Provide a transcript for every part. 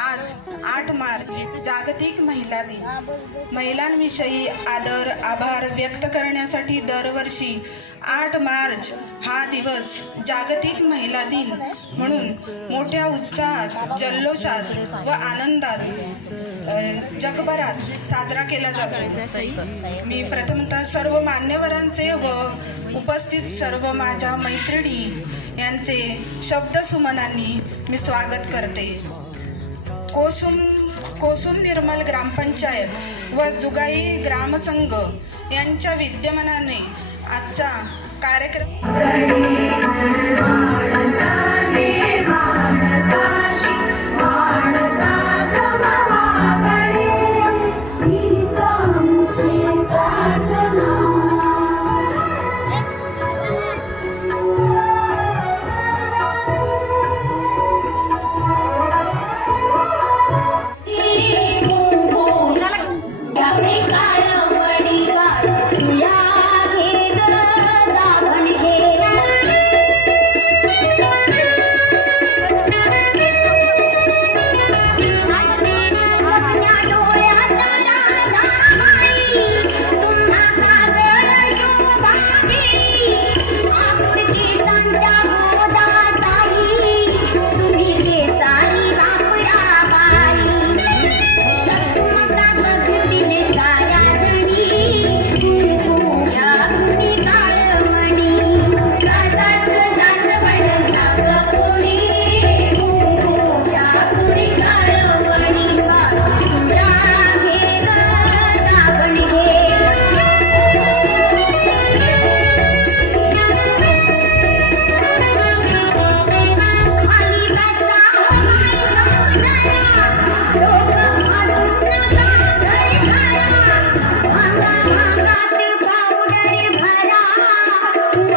आज आठ मार्च जागतिक महिला दिन. महिलांविषयी आदर आभार व्यक्त करण्यासाठी दरवर्षी आठ मार्च हा दिवस जागतिक महिला दिन म्हणून मोठ्या उत्साहात जल्लोषात व आनंदात जगभरात साजरा केला जातो. मी प्रथमतः सर्व मान्यवरांचे व उपस्थित सर्व माझ्या मैत्रिणी यांचे शब्दसुमनांनी मी स्वागत करते. कोसुम कोसुम निर्मल ग्रामपंचायत व जुगाई ग्रामसंघ यांच्या विद्यमानाने आजचा कार्यक्रम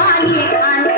on here and